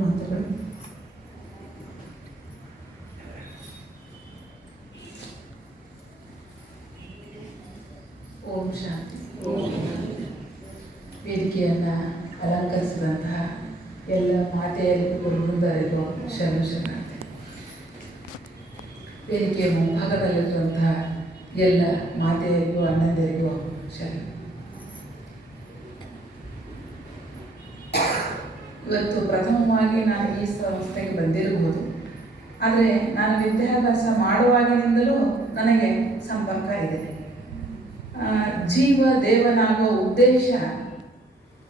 ಮಾತುಗಳು. ಓಂ ಶಾಂತಿ. ವೇದಿಕೆಯನ್ನು ಅಲಂಕರಿಸಿದಂತಹ ಎಲ್ಲ ಮಾತೆಯರಿಗೂ ವೃಂದರಿಗೂ ಶರಣು ಶರಣಾರ್ಥಿ. ವೇದಿಕೆಯ ಮುಂಭಾಗದಲ್ಲಿರುವಂತಹ ಎಲ್ಲ ಮಾತೆಯರಿಗೂ ಅಣ್ಣಂದರಿಗೂ ಶರಣು. ಇವತ್ತು ಪ್ರಥಮವಾಗಿ ನಾನು ಈ ಸಂಸ್ಥೆಗೆ ಬಂದಿರಬಹುದು, ಆದರೆ ನಾನು ವಿದ್ಯಾಭ್ಯಾಸ ಮಾಡುವಾಗಿನಿಂದಲೂ ನನಗೆ ಸಂಪರ್ಕ ಇದೆ. ಜೀವ ದೇವನಾಗೋ ಉದ್ದೇಶ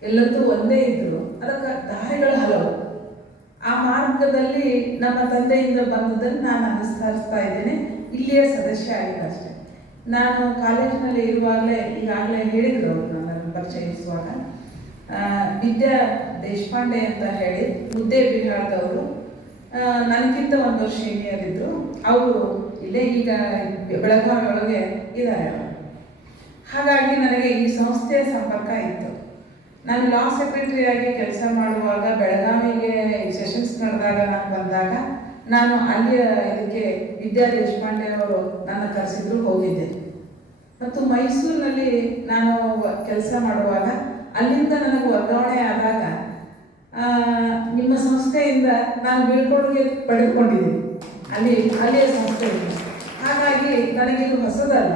ಎಲ್ಲರದ್ದು ಒಂದೇ ಇದ್ದರು, ಅದಕ್ಕೆ ದಾರಿಗಳು ಹಲವು. ಆ ಮಾರ್ಗದಲ್ಲಿ ನಮ್ಮ ತಂದೆಯಿಂದ ಬಂದದನ್ನು ನಾನು ಅನುಸರಿಸ್ತಾ ಇದ್ದೇನೆ. ಇಲ್ಲಿಯ ಸದಸ್ಯ ಆಗಿದೆ ಅಷ್ಟೆ. ನಾನು ಕಾಲೇಜಿನಲ್ಲಿ ಇರುವಾಗಲೇ ಈಗಾಗಲೇ ಹೇಳಿದರು ಅವರು ನನ್ನನ್ನು ಪರಿಚಯಿಸುವಾಗ, ವಿದ್ಯಾ ದೇಶಪಾಂಡೆ ಅಂತ ಹೇಳಿ ಮುದ್ದೆ ಬಿಹಾರದವರು, ನನಗಿಂತ ಒಂದು ವರ್ಷ ಸೀನಿಯರ್ ಇದ್ದರು. ಅವರು ಇಲ್ಲೇ ಈಗ ಬೆಳಗಾವಿ ಒಳಗೆ ಇದ್ದಾರೆ ಅವರು. ಹಾಗಾಗಿ ನನಗೆ ಈ ಸಂಸ್ಥೆಯ ಸಂಪರ್ಕ ಇತ್ತು. ನಾನು ಲಾ ಸೆಕ್ರೆಟರಿಯಾಗಿ ಕೆಲಸ ಮಾಡುವಾಗ ಬೆಳಗಾವಿಗೆ ಸೆಷನ್ಸ್ ನಡೆದಾಗ ನಾನು ಬಂದಾಗ ನಾನು ಅಲ್ಲಿಯ ಇದಕ್ಕೆ ವಿದ್ಯಾ ದೇಶಪಾಂಡೆ ಅವರು ನನ್ನ ಕರೆಸಿದ್ರು, ಹೋಗಿದ್ದೆ. ಮತ್ತು ಮೈಸೂರಿನಲ್ಲಿ ನಾನು ಕೆಲಸ ಮಾಡುವಾಗ ಅಲ್ಲಿಂದ ನನಗೆ ವರ್ಗಾವಣೆ ಆದಾಗ ನಿಮ್ಮ ಸಂಸ್ಥೆಯಿಂದ ನಾನು ಬೀಳ್ಕೊಡುಗೆ ಪಡೆದುಕೊಂಡಿದ್ದೀನಿ ಅಲ್ಲಿಯ ಸಂಸ್ಥೆಯಿಂದ. ಹಾಗಾಗಿ ನನಗಿದು ಹೊಸದಲ್ಲ.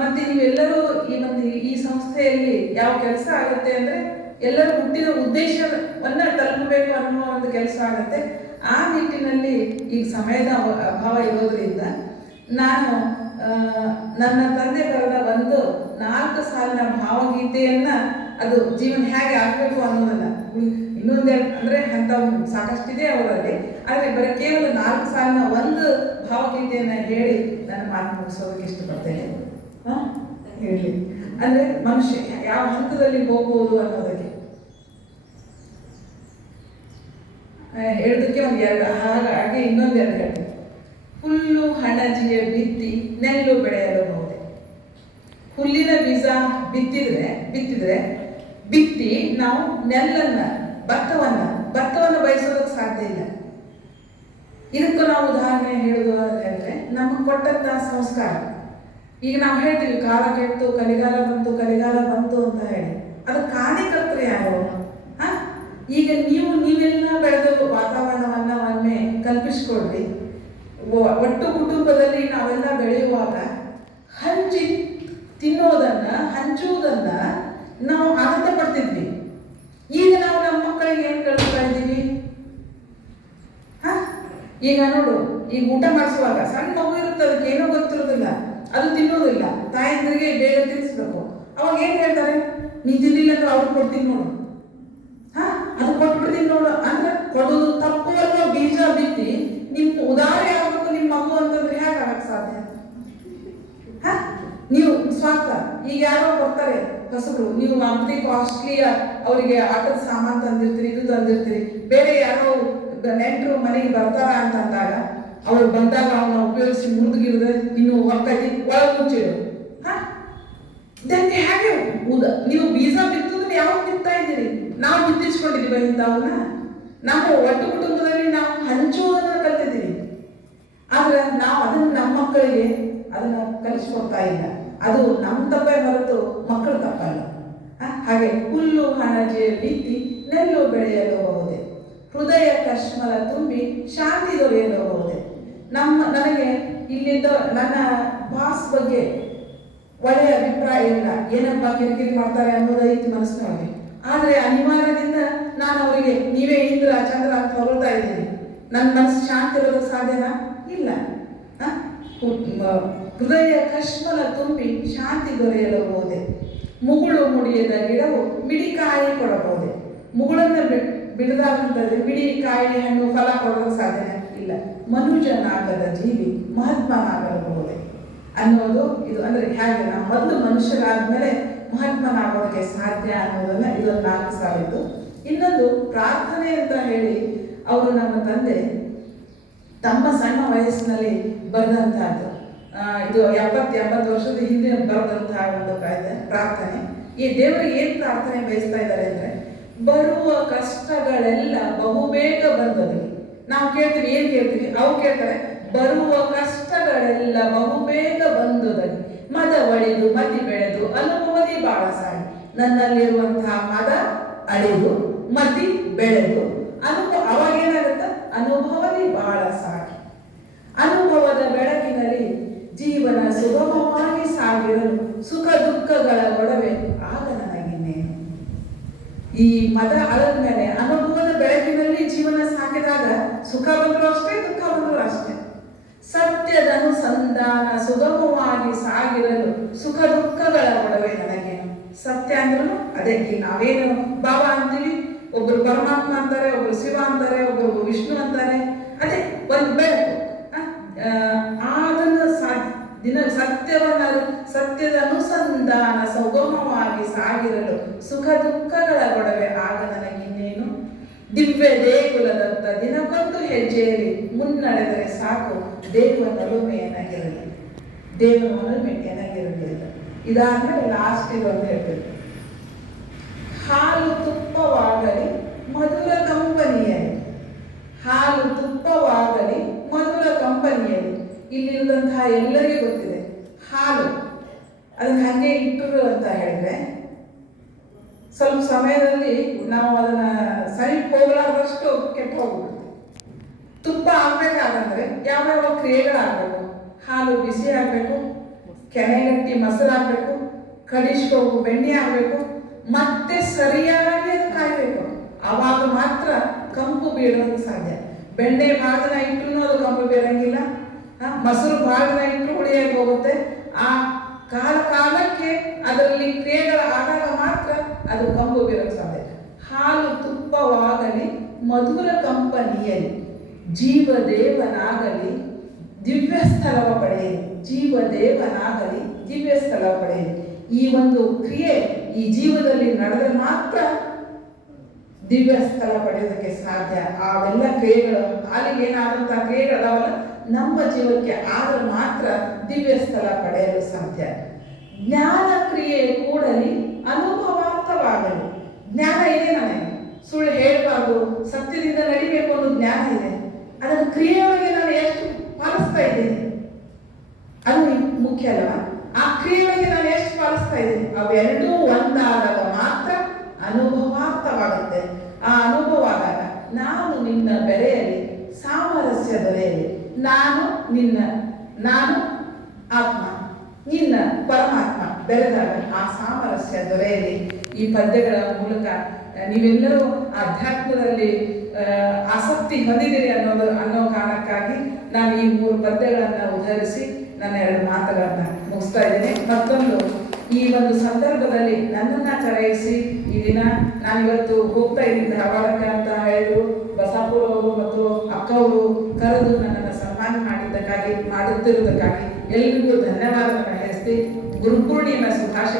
ಮತ್ತು ನೀವೆಲ್ಲರೂ ಈ ಸಂಸ್ಥೆಯಲ್ಲಿ ಯಾವ ಕೆಲಸ ಆಗುತ್ತೆ ಅಂದರೆ ಎಲ್ಲರೂ ಹುಟ್ಟಿದ ಉದ್ದೇಶವನ್ನು ತಲುಪಬೇಕು ಅನ್ನುವ ಒಂದು ಕೆಲಸ ಆಗುತ್ತೆ. ಆ ನಿಟ್ಟಿನಲ್ಲಿ ಈಗ ಸಮಯದ ಅಭಾವ ಇರೋದ್ರಿಂದ ನಾನು ನನ್ನ ತಂದೆ ಬರೆದ ಒಂದು 4 ಸಾಲಿನ ಭಾವಗೀತೆಯನ್ನು, ಅದು ಜೀವನ ಹೇಗೆ ಆಗಬೇಕು ಅನ್ನೋದನ್ನು, ಇನ್ನೊಂದೆರಡು ಅಂದರೆ ಅಂಥ ಸಾಕಷ್ಟಿದೆ ಅವರಲ್ಲಿ, ಆದರೆ ಬರೀ ಕೇವಲ 4 ಸಾಲಿನ ಒಂದು ಭಾವಗೀತೆಯನ್ನು ಹೇಳಿ ನನ್ನ ಮಾತು ಮುಗಿಸೋದಕ್ಕೆ ಇಷ್ಟಪಡ್ತೇನೆ. ಹೇಳಿ ಅಂದರೆ ಮನುಷ್ಯ ಯಾವ ಹಂತದಲ್ಲಿ ಹೋಗ್ಬೋದು ಅನ್ನೋದಕ್ಕೆ ಹೇಳೋದಕ್ಕೆ ಒಂದೆರಡು, ಹಾಗಾಗಿ ಇನ್ನೊಂದೆರಡು ಹೇಳ್ತೀನಿ. ಹುಲ್ಲು ಹಣಜಿಯ ಬಿತ್ತಿ ನೆಲ್ಲು ಬೆಳೆಯಲಬಹುದೇ. ಹುಲ್ಲಿನ ಬೀಜ ಬಿತ್ತಿದ್ರೆ ಬಿತ್ತಿ ನಾವು ನೆಲ್ಲನ್ನು ಭತ್ತವನ್ನು ಬಯಸೋದಕ್ಕೆ ಸಾಧ್ಯ ಇಲ್ಲ. ಇದಕ್ಕೂ ನಾವು ಉದಾಹರಣೆ ಹೇಳೋದು ಹೇಳಿದ್ರೆ ನಮಗೆ ಕೊಟ್ಟಂತಹ ಸಂಸ್ಕಾರ. ಈಗ ನಾವು ಹೇಳ್ತೀವಿ ಕಾಲ ಕೆಟ್ಟು ಕಲಿಗಾಲ ಬಂತು ಅಂತ ಹೇಳಿ, ಅದು ಕಾರಣಕರ್ತರು ಯಾರು? ಈಗ ನೀವೆಲ್ಲ ಬೆಳೆದ ವಾತಾವರಣವನ್ನು ಒಮ್ಮೆ ಕಲ್ಪಿಸ್ಕೊಡ್ರಿ. ಒಟ್ಟು ಕುಟುಂಬದಲ್ಲಿ ನಾವೆಲ್ಲ ಬೆಳೆಯುವಾಗ ಹಂಚುವುದನ್ನ ನಾವು ಆನಂದ ಪಡ್ತಿದ್ವಿ. ಈಗ ನಾವು ನಮ್ಮ ಮಕ್ಕಳಿಗೆ ಏನು ಕಳಿಸ್ತಾ ಇದ್ದೀವಿ? ಈಗ ನೋಡು, ಈಗ ಊಟ ಮಾಡಿಸುವಾಗ ಸಣ್ಣ ಮಗು ಇರುತ್ತೆ, ಅದಕ್ಕೆ ಏನೋ ಗೊತ್ತಿರೋದಿಲ್ಲ, ಅದು ತಿನ್ನೋದಿಲ್ಲ. ತಾಯಂದ್ರಿಗೆ ಬೇಗ ತಿನ್ನಿಸ್ಬೇಕು. ಅವಾಗ ಏನು ಹೇಳ್ತಾರೆ? ನೀ ತಿನ್ನಿಲ್ಲ ಅಂದ್ರೆ ಅವ್ರು ಕೊಡ್ತೀನಿ ನೋಡು, ಅದು ಕೊಟ್ಬಿಡ್ತೀನಿ ನೋಡು ಅಂದ್ರೆ ಕೊಡೋದು ತಪ್ಪು ಅನ್ನೋ ಬೀಜ ಬಿತ್ತಿ ನಿಮ್ಮ ಉದಾಹರಣೆ ಆಗ್ಬೇಕು ನಿಮ್ಮ ಮಗು ಅಂತಂದ್ರೆ ಹೇಗೆ ಆಗಕ್ಕೆ ಸಾಧ್ಯ? ನೀವು ಸ್ವಾರ್ಥ. ಈಗ ಯಾರೋ ಬರ್ತಾರೆ ಹೊಸಬ್ರು, ನೀವು ಅತಿ ಕಾಸ್ಟ್ಲಿ ಅವರಿಗೆ ಆಟದ ಸಾಮಾನು ತಂದಿರ್ತೀರಿ, ಇದು ತಂದಿರ್ತೀರಿ. ಬೇರೆ ಯಾರೋ ನೆಂಟರು ಮನೆಗೆ ಬರ್ತಾರ ಅಂತಂದಾಗ ಅವ್ರು ಬಂದಾಗ ಅವನ್ನ ಉಪಯೋಗಿಸಿ ಮುರಿದ್ಗಿರದ ಇನ್ನು ಒಕ್ಕೈತಿ ಒಳಗೆ ಮುಚ್ಚಿಡು. ಇದಕ್ಕೆ ಹೇಗೆ ನೀವು ಬೀಜ ಬಿತ್ತೋದನ್ನ ಯಾವಾಗ ಬಿತ್ತಾ ಇದ್ದೀರಿ? ನಾವು ಬಿತ್ತಿಸ್ಕೊಂಡಿದ್ದೀವಿ ಇಂಥವನ್ನ. ನಮ್ಮ ಒಟ್ಟು ಕುಟುಂಬದಲ್ಲಿ ನಾವು ಹಂಚುವುದನ್ನ ಕಲ್ತಿದ್ದೀವಿ, ಆದ್ರೆ ನಾವು ಅದನ್ನು ನಮ್ಮ ಮಕ್ಕಳಿಗೆ ಅದನ್ನ ಕಲಿಸ್ಕೊಡ್ತಾ ಇಲ್ಲ. ಅದು ನಮ್ಮ ತಪ್ಪೇ ಹೊರತು ಮಕ್ಕಳು ತಪ್ಪಲ್ಲ. ಹಾಗೆ ಹುಲ್ಲು ಹಣಜೆ ಬಿತ್ತಿ ನೆಲ್ಲು ಬೆಳೆಯಲಬಹುದೇ, ಹೃದಯ ಕಶ್ಮಲ ತುಂಬಿ ಶಾಂತಿ ದೊರೆಯಲಬಹುದೇ. ನನಗೆ ಇಲ್ಲಿದ್ದ ನನ್ನ ಬಾಸ್ ಬಗ್ಗೆ ಒಳ್ಳೆಯ ಅಭಿಪ್ರಾಯ ಇಲ್ಲ, ಏನಪ್ಪ ಕಿರಿಕಿರಿ ಮಾಡ್ತಾರೆ ಅನ್ನೋದು ಐತಿ ಮನಸ್ಸಿನೊಳಗೆ. ಆದರೆ ಅನಿವಾರ್ಯದಿಂದ ನಾನು ಅವರಿಗೆ ನೀವೇ ಇಂದ್ರ ಚಂದ್ರ ಅಂತ ಹೊಗಳ್ತಾ ಇದ್ದೀನಿ. ನನ್ನ ಮನಸ್ಸು ಶಾಂತಿ ಇರೋದಕ್ಕೆ ಸಾಧ್ಯನಾ? ಇಲ್ಲ. ಹೃದಯ ಕಶ್ಮಲ ತುಂಬಿ ಶಾಂತಿ ದೊರೆಯಲಬಹುದೇ, ಮುಗುಳು ಮುಡಿಯದ ಗಿಡವು ಮಿಡಿಕಾಯಿ ಕೊಡಬಹುದೇ. ಮುಗುಳನ್ನು ಬಿಡದಾಗಂತಂದ್ರೆ ಮಿಡಿ ಕಾಯಿ ಹಣ್ಣು ಫಲ ಕೊಡೋದಕ್ಕೆ ಸಾಧ್ಯನೇ ಇಲ್ಲ. ಮನುಜನಾಗದ ಜೀವಿ ಮಹಾತ್ಮನಾಗಬಹುದೇ ಅನ್ನೋದು ಇದು. ಅಂದರೆ ಹೇಗೆ ನಾವು ಮೊದಲು ಮನುಷ್ಯರಾದ್ಮೇಲೆ ಮಹಾತ್ಮನಾಗೋದಕ್ಕೆ ಸಾಧ್ಯ ಅನ್ನೋದನ್ನ ಇದೊಂದು 4 ಸಾಲಿದ್ದು. ಇನ್ನೊಂದು ಪ್ರಾರ್ಥನೆ ಅಂತ ಹೇಳಿ ಅವರು ನಮ್ಮ ತಂದೆ ತಮ್ಮ ಸಣ್ಣ ವಯಸ್ಸಿನಲ್ಲಿ ಬರೆದಂತಹದ್ದು. ಇದು 70 ವರ್ಷದ ಹಿಂದೆ ಬರೆದಂತಹ ಒಂದು ಪ್ರಾರ್ಥನೆ. ಈ ದೇವರು ಏನು ಪ್ರಾರ್ಥನೆ ಬಯಸ್ತಾ ಇದ್ದಾರೆ ಅಂದರೆ, ಬರುವ ಕಷ್ಟಗಳೆಲ್ಲ ಬಹುಬೇಗ ಬಂದೊದಗಿ. ನಾವು ಕೇಳ್ತೀವಿ, ಏನ್ ಕೇಳ್ತೀವಿ? ಅವು ಕೇಳ್ತಾರೆ, ಬರುವ ಕಷ್ಟಗಳೆಲ್ಲ ಬಹುಬೇಗ ಬಂದೊದಗಿ ಮದ ಒಡೆದು ಮತಿ ಬೆಳೆದು ಅನುಭವದಿ ಬಾಳ ಸಾಗಿ. ನನ್ನಲ್ಲಿರುವಂತಹ ಮದ ಅಳಿದು ಮತಿ ಬೆಳೆದು ಅವಾಗೇನಾಗುತ್ತೆ? ಅನುಭವದಿ ಬಾಳ ಸಾಗಿ. ಅನುಭವದ ಬೆಳಕಿನಲ್ಲಿ ಜೀವನ ಸುಗಮವಾಗಿ ಸಾಗಿರಲು ಸುಖ ದುಃಖಗಳ ಗೊಡವೆ ಆಗ ನನಗಿನ್ನೇನು. ಈ ಮದ ಅಳದ ಮೇಲೆ ಅನುಭವದ ಬೆಳಕಿನಲ್ಲಿ ಜೀವನ ಸಾಗಿದಾಗ ಸುಖ ಬಂದರೂ ಅಷ್ಟೇ, ದುಃಖ ಬಂದರೂ ಅಷ್ಟೇ. ಸತ್ಯದ ಅನುಸಂಧಾನ ಸುಗಮವಾಗಿ ಸಾಗಿರಲು ಸುಖ ದುಃಖಗಳ ಗೊಡವೆ ನನಗೇನು. ಸತ್ಯ ಅಂದ್ರೂ ಅದೇ, ಈ ನಾವೇನು ಬಾಬಾ ಅಂತೀವಿ, ಒಬ್ರು ಪರಮಾತ್ಮ ಅಂತಾರೆ, ಒಬ್ರು ಶಿವ ಅಂತಾರೆ, ಒಬ್ರು ವಿಷ್ಣು ಅಂತಾರೆ. ಅದೇ ಒಂದು ಬೆಳಕು. ಅದನ್ನು ಸತ್ಯದ ಅನುಸಂಧಾನ ಸುಗಮವಾಗಿ ಸಾಗಿರಲು ಸುಖ ದುಃಖಗಳ ಗೊಡವೆ ಆಗ ನನಗಿನ್ನೇನು. ದಿವ್ಯ ದೇಗುಲದತ್ತ ದಿನಕ್ಕೊಂದು ಹೆಜ್ಜೆಯಲ್ಲಿ ಮುನ್ನಡೆದರೆ ಸಾಕು, ದೇವನೊಲುಮೆ ಏನಾಗಿರಲಿ, ದೇವನೊಲುಮೆ ಏನಾಗಿರಲಿಲ್ಲ. ಇದಾದ್ಮೇಲೆ ಲಾಸ್ಟ್ ಇದೊಂದು ಹೇಳ್ಬೇಕು. ಹಾಲು ತುಪ್ಪವಾಗಲಿ ಮಧುರ ಕಂಪನಿಯಲ್ಲಿ, ಹಾಲು ತುಪ್ಪವಾಗಲಿ ಮಧುರ ಕಂಪನಿಯಲ್ಲಿ. ಇಲ್ಲಿರುವಂತಹ ಎಲ್ಲರಿಗೂ ಗೊತ್ತಿದೆ, ಹಾಲು ಅದನ್ನು ಹಾಗೆ ಇಟ್ಟರು ಅಂತ ಹೇಳಿದ್ರೆ ಸ್ವಲ್ಪ ಸಮಯದಲ್ಲಿ ನಾವು ಅದನ್ನ ಸರಿ ಹೋಗಲಾರ್ದಷ್ಟು ಕೆಟ್ಟು ಹೋಗ್ಬಿಡುತ್ತೆ. ತುಪ್ಪ ಆಗ್ಬೇಕಾದಂದ್ರೆ ಯಾವ್ಯಾವ ಕ್ರಿಯೆಗಳಾಗಬೇಕು? ಹಾಲು ಬಿಸಿ ಆಗಬೇಕು, ಕೆನೆಗಟ್ಟಿ ಮೊಸರು ಆಗಬೇಕು, ಕಡಿಸ್ಕೋಬೇಕು, ಬೆಣ್ಣೆ ಆಗಬೇಕು, ಮತ್ತೆ ಸರಿಯಾಗಿ ಅದು ಕಾಯಬೇಕು. ಆವಾಗ ಮಾತ್ರ ಕಂಪು ಬೀಳೋದು ಸಾಧ್ಯ. ಬೆಣ್ಣೆ ಭಾಳ ದಿನ ಇಟ್ಟರು ಅದು ಕಂಪು ಬೀರಂಗಿಲ್ಲ, ಮೊಸರು ಭಾಳ ದಿನ ಇಟ್ಟರು ಹುಳಿಯಾಗಿ ಹೋಗುತ್ತೆ. ಆ ಕಾಲಕ್ಕೆ ಅದರಲ್ಲಿ ಕ್ರಿಯೆಗಳಾದಾಗ ಮಾತ್ರ ಅದು ಕಂಪು ಬೀರೋಕ್ಕೆ ಸಾಧ್ಯ. ಹಾಲು ತುಪ್ಪವಾಗಲಿ ಮಧುರ ಕಂಪನಿಯಲ್ಲಿ ಜೀವದೇವನಾಗಲಿ ದಿವ್ಯ ಸ್ಥಳವ ಪಡೆಯಲಿ, ಜೀವದೇವನಾಗಲಿ ದಿವ್ಯ ಸ್ಥಳವ ಪಡೆಯಲಿ. ಈ ಒಂದು ಕ್ರಿಯೆ ಈ ಜೀವದಲ್ಲಿ ನಡೆದರೆ ಮಾತ್ರ ದಿವ್ಯ ಸ್ಥಳ ಪಡೆಯೋದಕ್ಕೆ ಸಾಧ್ಯ. ಅವೆಲ್ಲ ಕ್ರಿಯೆಗಳು, ಹಾಲಿಗೆ ಏನಾದಂತಹ ಕ್ರಿಯೆಗಳವಲ್ಲ, ನಮ್ಮ ಜೀವಕ್ಕೆ ಆದ್ರೆ ಮಾತ್ರ ದಿವ್ಯ ಸ್ಥಳ ಪಡೆಯಲು ಸಾಧ್ಯ. ಜ್ಞಾನ ಕ್ರಿಯೆ ಕೂಡಲಿ ಅನುಭವಾರ್ಥವಾಗಲಿ. ಜ್ಞಾನ ಇದೆ ನನಗೆ, ಸುಳ್ಳು ಹೇಳಬಾರ್ದು, ಸತ್ಯದಿಂದ ನಡಿಬೇಕು ಅನ್ನೋ ಜ್ಞಾನ ಇದೆ. ಅದನ್ನು ಕ್ರಿಯೆಯೊಳಗೆ ನಾನು ಎಷ್ಟು ಪಾಲಿಸ್ತಾ ಇದ್ದೀನಿ ಅದು ಮುಖ್ಯ ಅಲ್ಲವಾ? ಆ ಕ್ರಿಯೆಯೊಳಗೆ ನಾನು ಎಷ್ಟು ಪಾಲಿಸ್ತಾ ಇದ್ದೀನಿ, ಅವೆರಡೂ ಒಂದಾದಾಗ ಮಾತ್ರ ಅನುಭವಾರ್ಥವಾಗುತ್ತೆ. ಆ ಅನುಭವ ಆದಾಗ ನಾನು ನಿನ್ನ ಬೆರೆಯಲಿ ಸಾಮರಸ್ಯ ದೊರೆಯಲಿ. ನಾನು ಆತ್ಮ, ನಿನ್ನ ಪರಮಾತ್ಮ ಬೆರೆದಾಗ ಆ ಸಾಮರಸ್ಯ ದೊರೆಯಲಿ. ಈ ಪದ್ಯಗಳ ಮೂಲಕ ನೀವೆಲ್ಲರೂ ಆಧ್ಯಾತ್ಮದಲ್ಲಿ ಆಸಕ್ತಿ ಹೊಂದಿದ್ದೀರಿ ಅನ್ನೋ ಕಾರಣಕ್ಕಾಗಿ ನಾನು ಈ 3 ಪದ್ಯಗಳನ್ನು ಉದಾಹರಿಸಿ ನನ್ನ 2 ಮಾತುಗಳನ್ನು ಮುಗಿಸ್ತಾ ಇದ್ದೇನೆ. ಮತ್ತೊಂದು, ಈ ಒಂದು ಸಂದರ್ಭದಲ್ಲಿ ನನ್ನನ್ನು ಕರೆಯಿಸಿ ಈ ದಿನ ನಾನಿವತ್ತು ಹೋಗ್ತಾ ಇದ್ದೀನಿ ಧಾರವಾಡಕ್ಕೆ ಅಂತ ಹೇಳಿದ್ರು ಬಸಾಪುರ ಅವರು ಮತ್ತು ಅಕ್ಕವರು ಕರೆದು ನನ್ನನ್ನು ಸನ್ಮಾನ ಮಾಡುತ್ತಿರುವುದಕ್ಕಾಗಿ ಎಲ್ಲರಿಗೂ ಧನ್ಯವಾದಗಳನ್ನು ಹೇಳಿಸಿ ಗುರುಪೂರ್ಣಿಮೆ ಶುಭಾಶಯ